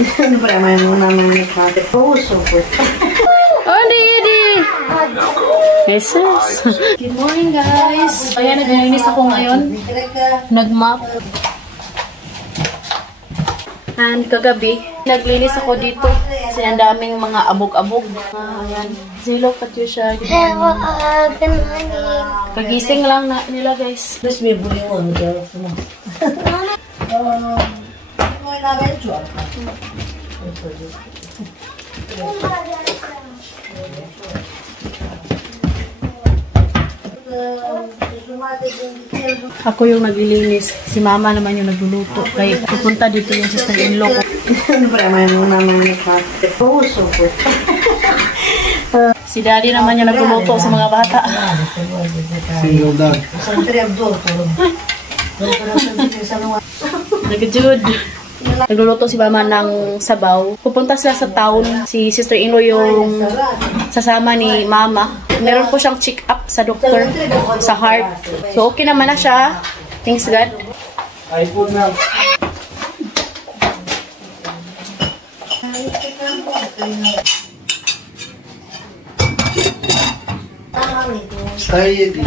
Ano pa naman yung naman nagkakit? Puso po. Oh, Didi! Jesus! Good morning, guys! Ayan, naglilinis ako ngayon. Nag-mop. And kagabi, naglinis ako dito. Kasi ang daming mga abog-abog. Ayan. Zilo, Katyusha. Hello, good morning. Kagising lang na nila, guys. Tapos may bulingon. Ako yung naglilinis. Si mama naman yung nagluluto. Kaya pupunta dito yung sister-in-law ko. Ano pa naman yung naman nagkakit? Puso po. Si daddy naman yung nagluluto sa mga bata. Single dog. Nag-jud. Nagluluto si mama ng sabaw. Pupunta sila sa town. Si sister-in-law yung sasama ni mama. Meron po siyang check-up sa doktor sa heart. So, okay naman na siya. Thanks God. iPhone na. Stay din.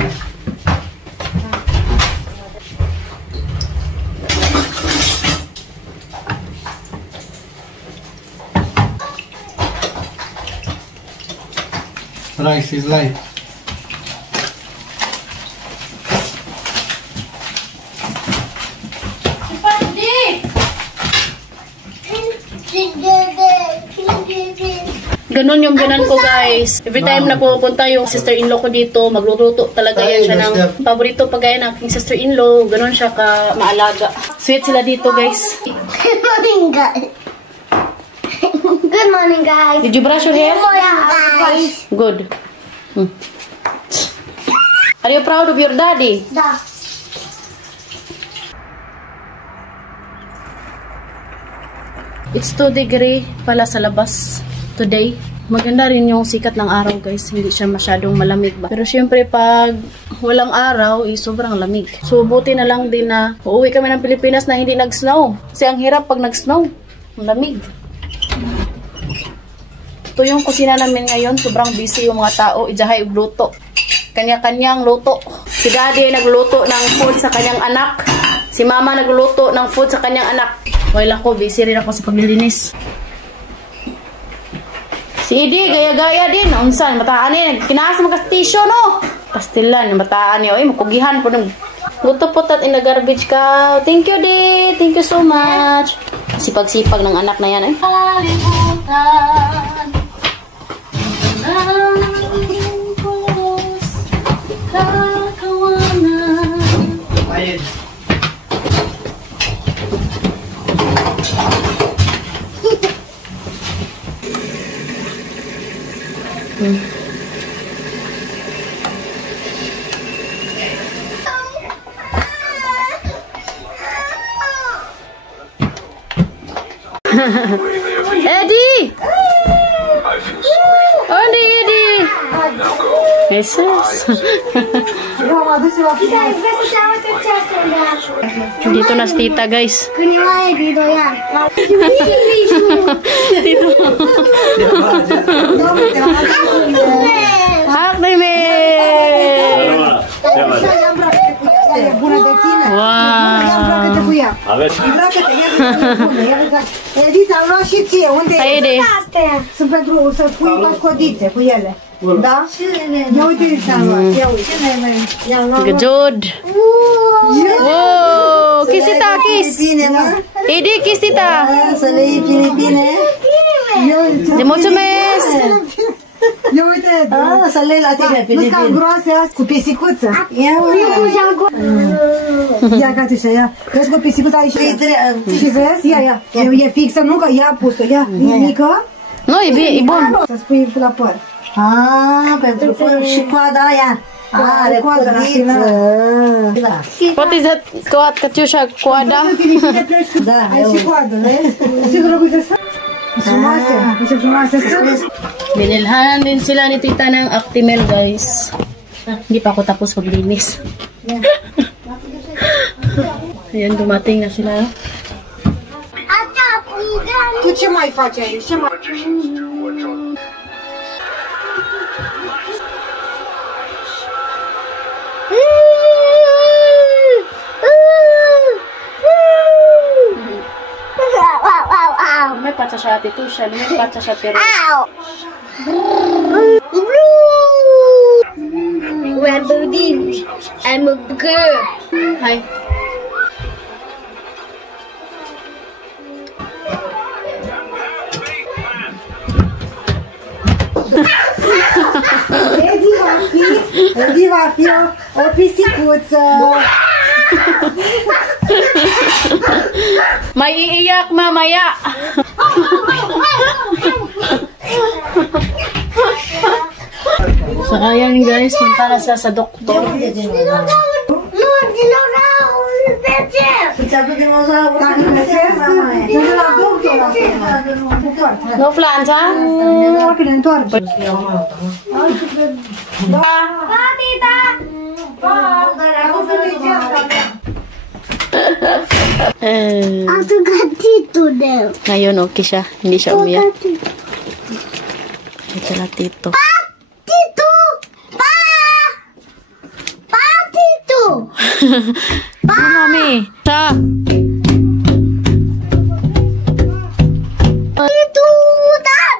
Rice is life. Ganon yung ganan ko, guys. Every time na pupunta yung sister-in-law ko dito, magluluto talaga yan siya ng paborito pagaya ng aking sister-in-law. Ganon siya ka maalaga. Sweet sila dito, guys. Good morning, guys. Good morning, guys. Did you brush your hair? Good morning, guys. Good. Are you proud of your daddy? Da. It's 2 degree pala sa labas today. Maganda rin yung sikat ng araw, guys. Hindi siya masyadong malamig ba. Pero syempre pag walang araw, sobrang lamig. So buti na lang din na uuwi kami ng Pilipinas na hindi nag-snow. Kasi ang hirap pag nag-snow. Ang lamig. Ito yung kusina namin ngayon. Sobrang busy yung mga tao. Ijahay luto. Kanya-kanyang luto. Si daddy nagluto ng food sa kanyang anak. Si mama nagluto ng food sa kanyang anak. Well, ako, busy rin ako sa paglilinis. Si Idi, gaya-gaya din. Unsan, mataan eh. Kinaas mo kastisyo, no? Pastilan, mataan niya. Uy, makugihan po. Guto po tat in the garbage ka. Thank you, Di. Thank you so much. Sipag-sipag ng anak na yan, eh. Kalimutan. Ayun. Eddie! Oh, Eddie! Jesus! Dito na si tita, guys. Dito yan. Dito. Hak, Dime! Wow! Edița, am luat și ție. Unde Hai, Edi. sunt pentru să pui codițe cu ele. Da? Ia uite, Edița, am luat. Ia uite. I-am luat. Good. Wow! Kiss tita, kiss. Bine, mă. Edi, kiss tita. Să le iei Filipine. De mulțumesc. Ia uite. Să le iei la tine, Filipine. Măsca groase azi cu pisicuță. Ia uite. Ia, Catiușa, ia. Vezi cu pisicuța aici. Și vezi? Ia. E fixă, nu? Că ia pusă. Ia. E mică. Nu, e bine, e bun. Să spui la păr. Pentru păr și coada aia. Are codiță. What is that? Catiușa, coada? Da, ai și coadă, vezi? Ce drăguțe sunt? Frumoase. Ce frumoase sunt. Binilhanan din sila ni tita ng Actimel, guys. Hindi pa ako tapos maglinis. Ayan, dumating na sila. Ata, pugan Tu ce mai faci aici? Ce mai... May pacha siya ate Tusha, may pacha siya pero. We're building. I'm a girl. Hi. Edi va fi o pisicuță. May iiyak mamaya. So ayan guys, punta na siya sa doktor. No plans, ha? Aku gatito daw. Ngayon okay siya, hindi siya umiyak. Ito na tito. Tito! Pa! Pa, Tito! Mami, sa. Tito! Dad!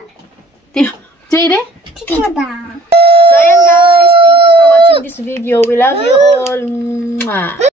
Tito, Jade? Tito, Dad.